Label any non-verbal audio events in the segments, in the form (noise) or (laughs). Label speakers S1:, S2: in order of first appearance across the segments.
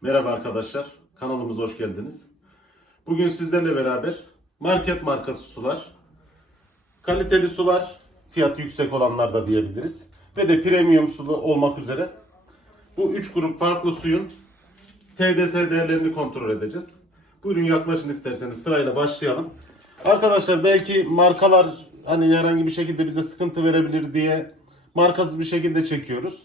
S1: Merhaba arkadaşlar, kanalımıza hoş geldiniz. Bugün sizlerle beraber market markası sular, kaliteli sular, fiyat yüksek olanlar da diyebiliriz ve de premium sulu olmak üzere bu üç grup farklı suyun TDS değerlerini kontrol edeceğiz. Buyurun yaklaşın isterseniz sırayla başlayalım. Arkadaşlar belki markalar hani herhangi bir şekilde bize sıkıntı verebilir diye markasız bir şekilde çekiyoruz.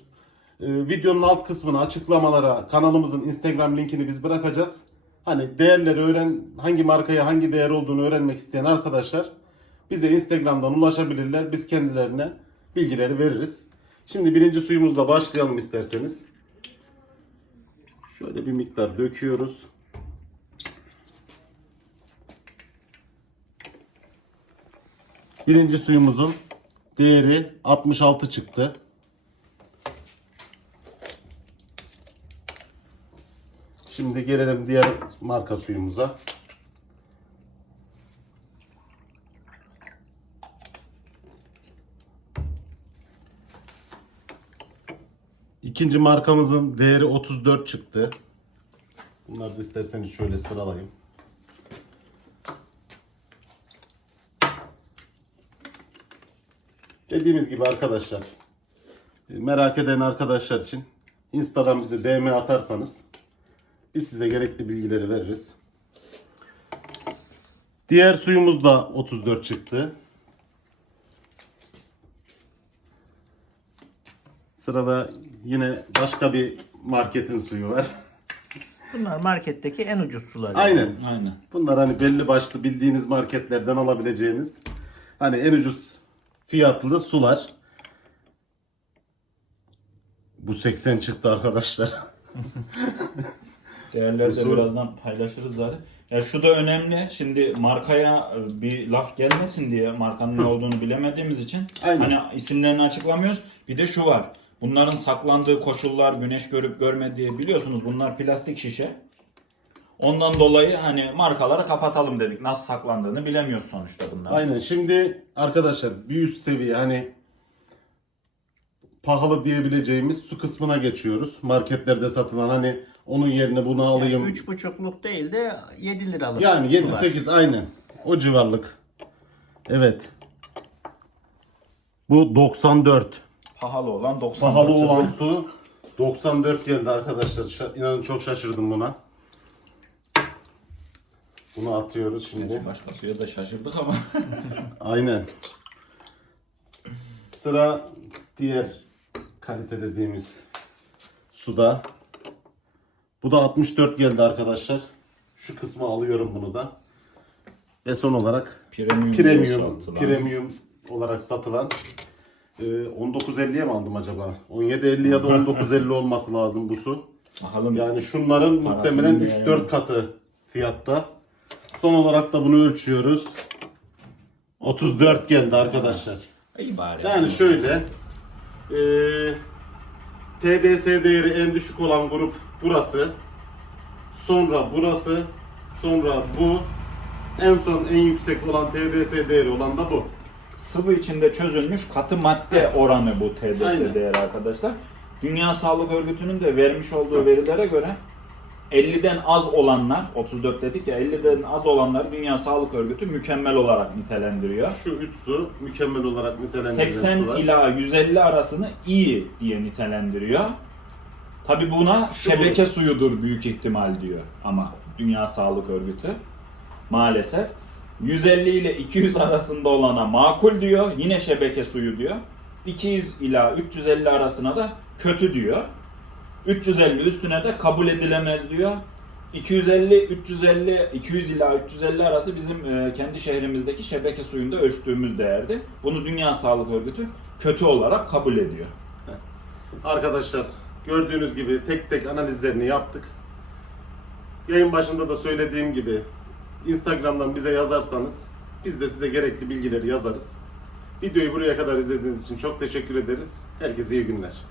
S1: Ee, videonun alt kısmına açıklamalara kanalımızın Instagram linkini biz bırakacağız. Hani değerleri öğren hangi markaya hangi değer olduğunu öğrenmek isteyen arkadaşlar bize Instagram'dan ulaşabilirler. Biz kendilerine bilgileri veririz. Şimdi birinci suyumuzla başlayalım isterseniz. Şöyle bir miktar döküyoruz. Birinci suyumuzun değeri 66 çıktı. Şimdi gelelim diğer marka suyumuza. İkinci markamızın değeri 34 çıktı. Bunları da isterseniz şöyle sıralayayım. Dediğimiz gibi arkadaşlar e, merak eden arkadaşlar için Instagram bize DM atarsanız biz size gerekli bilgileri veririz. Diğer suyumuz da 34 çıktı. Sırada yine başka bir marketin suyu var.
S2: Bunlar marketteki en ucuz sular.
S1: Aynen.
S3: Aynen.
S1: Bunlar hani belli başlı bildiğiniz marketlerden alabileceğiniz hani en ucuz fiyatlı sular. Bu 80 çıktı arkadaşlar. (laughs)
S3: Değerleri de
S1: Usul.
S3: birazdan paylaşırız zaten. Ya şu da önemli. Şimdi markaya e, bir laf gelmesin diye markanın ne olduğunu bilemediğimiz için
S1: Aynen.
S3: hani isimlerini açıklamıyoruz. Bir de şu var. Bunların saklandığı koşullar, güneş görüp görmediği biliyorsunuz bunlar plastik şişe. Ondan dolayı hani markaları kapatalım dedik. Nasıl saklandığını bilemiyoruz sonuçta bunlar.
S1: Aynen. Şimdi arkadaşlar bir üst seviye hani pahalı diyebileceğimiz su kısmına geçiyoruz. Marketlerde satılan hani onun yerine bunu alayım.
S2: Üç buçukluk değil de 7 liralık.
S1: Yani
S2: su var.
S1: 7-8 aynen. O civarlık. Evet. Bu 94.
S3: Pahalı olan 90
S1: Pahalı olan su 94 geldi arkadaşlar. Şa- İnanın çok şaşırdım buna. Bunu atıyoruz şimdi.
S3: Başka suya da şaşırdık ama. (laughs)
S1: Aynen. Sıra diğer kalite dediğimiz suda. Bu da 64 geldi arkadaşlar. Şu kısmı alıyorum bunu da. Ve son olarak
S3: Premium,
S1: premium, premium olarak satılan e, 19.50'ye mi aldım acaba? 17.50 ya da 19.50 olması lazım bu su.
S3: Bakalım
S1: Yani şunların muhtemelen
S3: bilmeyen
S1: 3-4 katı fiyatta. Son olarak da bunu ölçüyoruz. 34 geldi arkadaşlar.
S3: iyi bari.
S1: Yani şöyle eee TDS değeri en düşük olan grup burası. Sonra burası. Sonra bu. En son en yüksek olan TDS değeri olan da bu.
S3: Sıvı içinde çözülmüş katı madde oranı bu TDS
S1: Aynen.
S3: değeri arkadaşlar. Dünya Sağlık Örgütü'nün de vermiş olduğu verilere göre 50'den az olanlar, 34 dedik ya 50'den az olanları Dünya Sağlık Örgütü mükemmel olarak nitelendiriyor.
S1: Şu üç su mükemmel olarak nitelendirilen
S3: 80
S1: sular.
S3: ila 150 arasını iyi diye nitelendiriyor. Tabi buna şebeke suyudur büyük ihtimal diyor ama Dünya Sağlık Örgütü maalesef 150 ile 200 arasında olana makul diyor. Yine şebeke suyu diyor. 200 ila 350 arasına da kötü diyor. 350 üstüne de kabul edilemez diyor. 250 350 200 ila 350 arası bizim e, kendi şehrimizdeki şebeke suyunda ölçtüğümüz değerdi. Bunu Dünya Sağlık Örgütü kötü olarak kabul ediyor.
S1: Arkadaşlar gördüğünüz gibi tek tek analizlerini yaptık. Yayın başında da söylediğim gibi Instagram'dan bize yazarsanız biz de size gerekli bilgileri yazarız. Videoyu buraya kadar izlediğiniz için çok teşekkür ederiz. Herkese iyi günler.